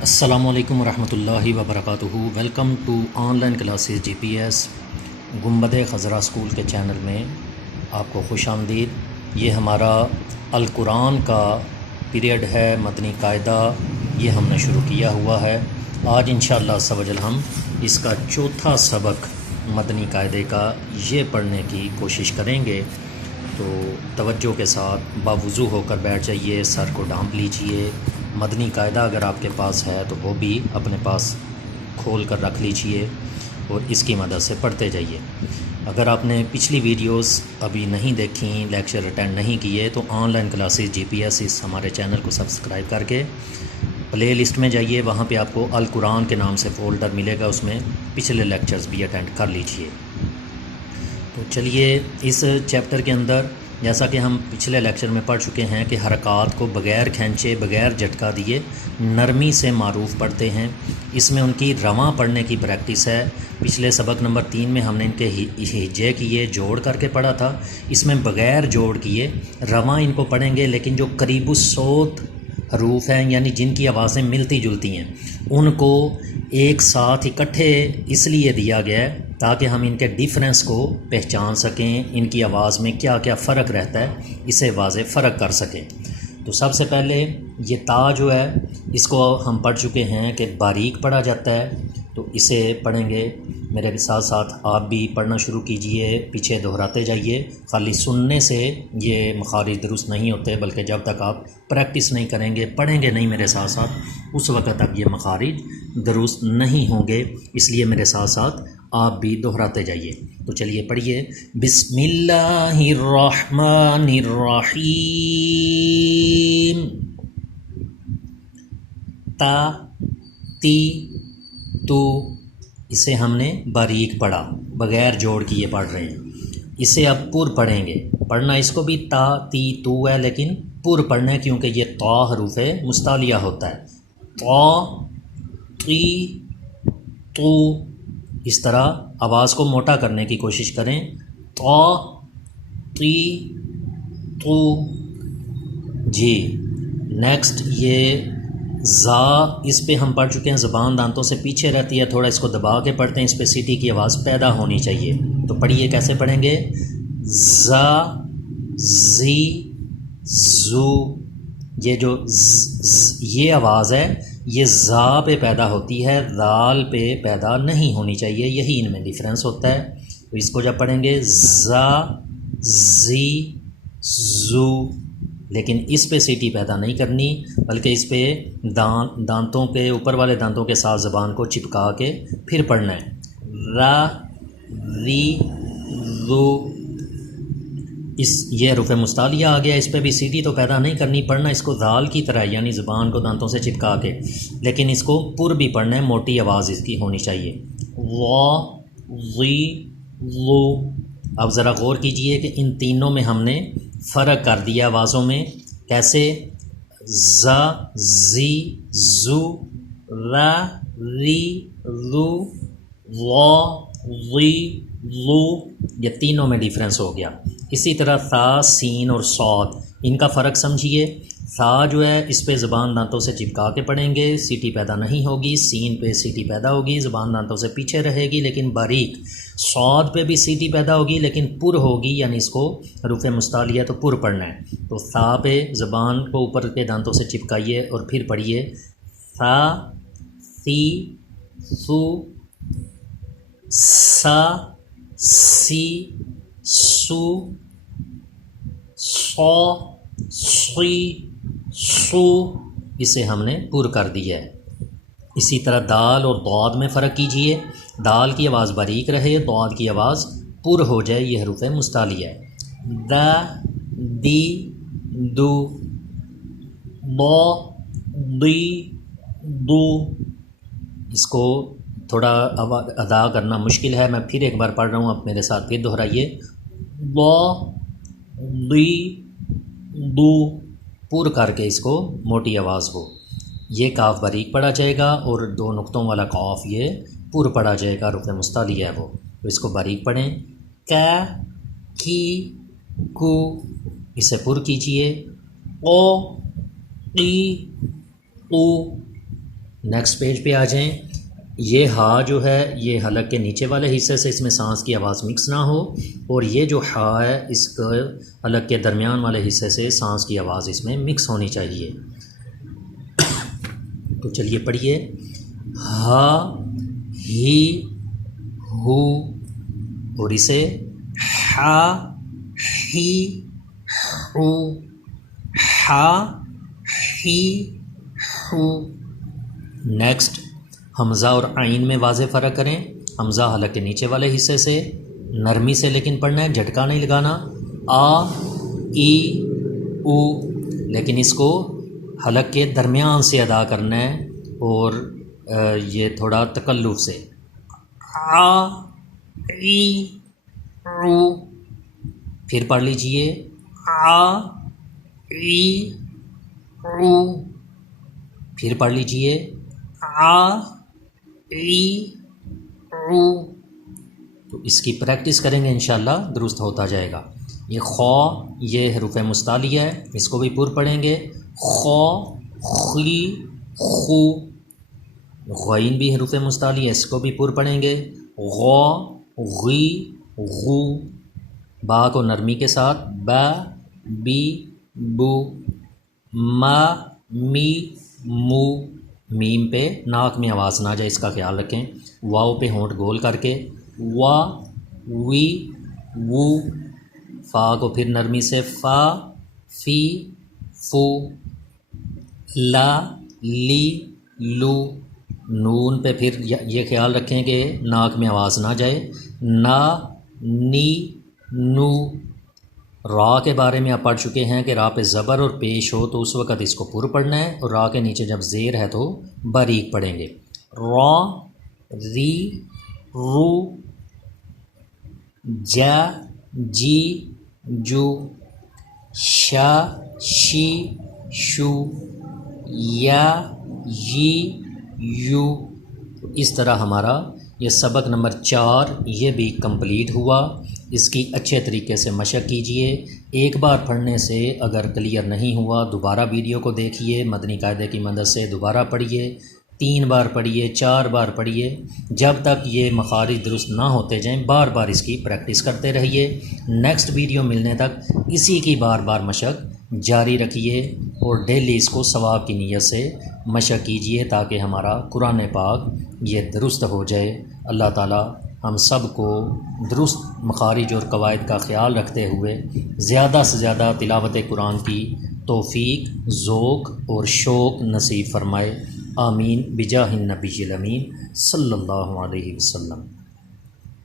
السلام علیکم ورحمۃ اللہ وبرکاتہ۔ Welcome to online classes G P S Gumbad Khazra school کے چینل میں آپ کو خوش آمدید۔ یہ ہمارا القرآن کا پیریڈ ہے، مدنی قاعدہ، یہ ہم نے شروع کیا ہوا ہے۔ آج انشاءاللہ عز و جل ہم اس کا چوتھا سبق مدنی قاعدے کا یہ پڑھنے کی کوشش کریں گے، تو توجہ کے ساتھ باوضو ہو کر بیٹھ جائیے، سر کو ڈھانپ لیجئے۔ مدنی قاعدہ اگر آپ کے پاس ہے تو وہ بھی اپنے پاس کھول کر رکھ لیجئے اور اس کی مدد سے پڑھتے جائیے۔ اگر آپ نے پچھلی ویڈیوز ابھی نہیں دیکھیں، لیکچر اٹینڈ نہیں کیے، تو online classes G P S اس ہمارے چینل کو سبسکرائب کر کے پلے لسٹ میں جائیے، وہاں پہ آپ کو القرآن کے نام سے فولڈر ملے گا، اس میں پچھلے لیکچرز بھی اٹینڈ کر لیجئے۔ تو چلیے اس چیپٹر کے اندر، جیسا کہ ہم پچھلے لیکچر میں پڑھ چکے ہیں کہ حرکات کو بغیر کھینچے، بغیر جھٹکا دیے نرمی سے معروف پڑھتے ہیں۔ اس میں ان کی رواں پڑھنے کی پریکٹس ہے۔ پچھلے سبق نمبر 3 میں ہم نے ان کے ہجے کیے، جوڑ کر کے پڑھا تھا۔ اس میں بغیر جوڑ کیے رواں ان کو پڑھیں گے، لیکن جو قریب الصوت حروف ہیں، یعنی جن کی آوازیں ملتی جلتی ہیں، ان کو ایک ساتھ اکٹھے اس لیے دیا گیا ہے تاکہ ہم ان کے ڈیفرنس کو پہچان سکیں، ان کی آواز میں کیا کیا فرق رہتا ہے، اسے واضح فرق کر سکیں۔ تو سب سے پہلے یہ تا جو ہے، اس کو ہم پڑھ چکے ہیں کہ باریک پڑھا جاتا ہے، تو اسے پڑھیں گے۔ میرے ساتھ ساتھ آپ بھی پڑھنا شروع کیجئے، پیچھے دہراتے جائیے۔ خالی سننے سے یہ مخارج درست نہیں ہوتے، بلکہ جب تک آپ پریکٹس نہیں کریں گے، پڑھیں گے نہیں میرے ساتھ ساتھ، اس وقت تک یہ مخارج درست نہیں ہوں گے۔ اس لیے میرے ساتھ ساتھ آپ بھی دہراتے جائیے۔ تو چلیے پڑھیے۔ بسم اللہ الرحمن الرحیم۔ تا، تی، تو، اسے ہم نے باریک پڑھا، بغیر جوڑ کیے پڑھ رہے ہیں۔ اسے اب پر پڑھیں گے۔ پڑھنا اس کو بھی تا، تی، تو ہے، لیکن پر پڑھنا ہے کیونکہ یہ طا حروف مستعلیہ ہوتا ہے۔ طا، تی، تو، اس طرح آواز کو موٹا کرنے کی کوشش کریں۔ طا، تی، تو۔ جی نیکسٹ یہ زا، اس پہ ہم پڑھ چکے ہیں، زبان دانتوں سے پیچھے رہتی ہے، تھوڑا اس کو دبا کے پڑھتے ہیں، اس پہ سیٹی کی آواز پیدا ہونی چاہیے۔ تو پڑھیے، کیسے پڑھیں گے؟ زا، زی، زو۔ یہ جو یہ آواز ہے، یہ زا پہ پیدا ہوتی ہے، دال پہ پیدا نہیں ہونی چاہیے، یہی ان میں ڈیفرنس ہوتا ہے۔ تو اس کو جب پڑھیں گے زا، زی، زو، لیکن اس پہ سیٹی پیدا نہیں کرنی، بلکہ اس پہ دانتوں کے اوپر والے دانتوں کے ساتھ زبان کو چپکا کے پھر پڑھنا ہے۔ را، ری، رو۔ یہ حروف مستعلیہ آ گیا، اس پہ بھی سیٹی تو پیدا نہیں کرنی، پڑھنا اس کو دال کی طرح، یعنی زبان کو دانتوں سے چپکا کے، لیکن اس کو پر بھی پڑھنا ہے، موٹی آواز اس کی ہونی چاہیے۔ وا، وی، لو۔ اب ذرا غور کیجئے کہ ان تینوں میں ہم نے فرق کر دیا آوازوں میں۔ کیسے؟ زا، زی، زو، را، ری، رو، وا، وی، لو، یہ تینوں میں ڈیفرنس ہو گیا۔ اسی طرح ثا، سین اور صاد، ان کا فرق سمجھیے۔ ثا جو ہے، اس پہ زبان دانتوں سے چپکا کے پڑھیں گے، سیٹی پیدا نہیں ہوگی۔ سین پہ سیٹی پیدا ہوگی، زبان دانتوں سے پیچھے رہے گی لیکن باریک۔ صاد پہ بھی سیٹی پیدا ہوگی لیکن پر ہوگی، یعنی اس کو حروف مستعلیہ تو پر پڑھنا ہے۔ تو ثا پہ زبان کو اوپر کے دانتوں سے چپکائیے اور پھر پڑھیے۔ ثا، سی، سو، سا، سی، سو، سو، سی، سو، اسے ہم نے پر کر دیا ہے۔ اسی طرح دال اور ضاد میں فرق کیجئے۔ دال کی آواز باریک رہے، ضاد کی آواز پر ہو جائے، یہ حروف مستعلیہ ہے۔ دا، دی، دو، ضا، دی، دو۔ اس کو تھوڑا ادا کرنا مشکل ہے، میں پھر ایک بار پڑھ رہا ہوں، آپ میرے ساتھ پھر دہرائیے۔ ضا، دی، دو، پر کر کے اس کو موٹی آواز ہو۔ یہ کاف باریک پڑھا جائے گا اور دو نقطوں والا قاف یہ پر پڑھا جائے گا، حروف مستعلیہ ہے وہ، تو اس کو باریک پڑھیں۔ کا، کی، کو، اسے پر کیجئے۔ او، قی، او۔ نیکسٹ پیج پہ آ جائیں. یہ ہا جو ہے یہ حلق کے نیچے والے حصے سے اس میں سانس کی آواز مکس نہ ہو، اور یہ جو ہا ہے اس کے حلق کے درمیان والے حصے سے سانس کی آواز اس میں مکس ہونی چاہیے. تو چلیے پڑھیے. ہا، ہی، ہو، اور اسے ہا، ہی، ہو، ہا، ہی، ہو. نیکسٹ حمزہ اور عین میں واضح فرق کریں. حمزہ حلق کے نیچے والے حصے سے نرمی سے لیکن پڑھنا ہے، جھٹکا نہیں لگانا. آ، ای، او، لیکن اس کو حلق کے درمیان سے ادا کرنا ہے اور یہ تھوڑا تکلف سے. آ، ای، او. پھر پڑھ لیجئے. آ، ای، او. پھر پڑھ لیجئے. آ، ای، او. تو اس کی پریکٹس کریں گے انشاءاللہ درست ہوتا جائے گا. یہ خو، یہ حروف مستعلیہ ہے، اس کو بھی پر پڑھیں گے. خو، خی، خو. غین بھی حروف مستعلیہ ہے، اس کو بھی پر پڑھیں گے. غو، غی، غو. با کو نرمی کے ساتھ. با، بی، بو. ما، می، مو. میم پہ ناک میں آواز نہ جائے، اس کا خیال رکھیں. واؤ پہ ہونٹ گول کر کے. وا، وی، وو. فا کو پھر نرمی سے. فا، فی، فو. لا، لی، لو. نون پہ پھر یہ خیال رکھیں کہ ناک میں آواز نہ جائے. نا، نی، نو. را کے بارے میں آپ پڑھ چکے ہیں کہ را پہ زبر اور پیش ہو تو اس وقت اس کو پر پڑھنا ہے، اور را کے نیچے جب زیر ہے تو باریک پڑھیں گے. را، ری، رو. جا، جی، جو. شا، شی، شو. یا، یی، یو. اس طرح ہمارا یہ سبق نمبر 4 یہ بھی کمپلیٹ ہوا. اس کی اچھے طریقے سے مشق کیجئے. ایک بار پڑھنے سے اگر کلیئر نہیں ہوا دوبارہ ویڈیو کو دیکھیے، مدنی قاعدے کی مدد سے دوبارہ پڑھیے. 3 بار پڑھیے، 4 بار پڑھیے، جب تک یہ مخارج درست نہ ہوتے جائیں بار بار اس کی پریکٹس کرتے رہیے. نیکسٹ ویڈیو ملنے تک اسی کی بار بار مشق جاری رکھیے، اور ڈیلی اس کو ثواب کی نیت سے مشق کیجیے تاکہ ہمارا قرآن پاک یہ درست ہو جائے. اللہ تعالی ہم سب کو درست مخارج اور قواعد کا خیال رکھتے ہوئے زیادہ سے زیادہ تلاوت قرآن کی توفیق، ذوق اور شوق نصیب فرمائے. آمین بجاہ النبی الامین صلی اللہ علیہ وسلم.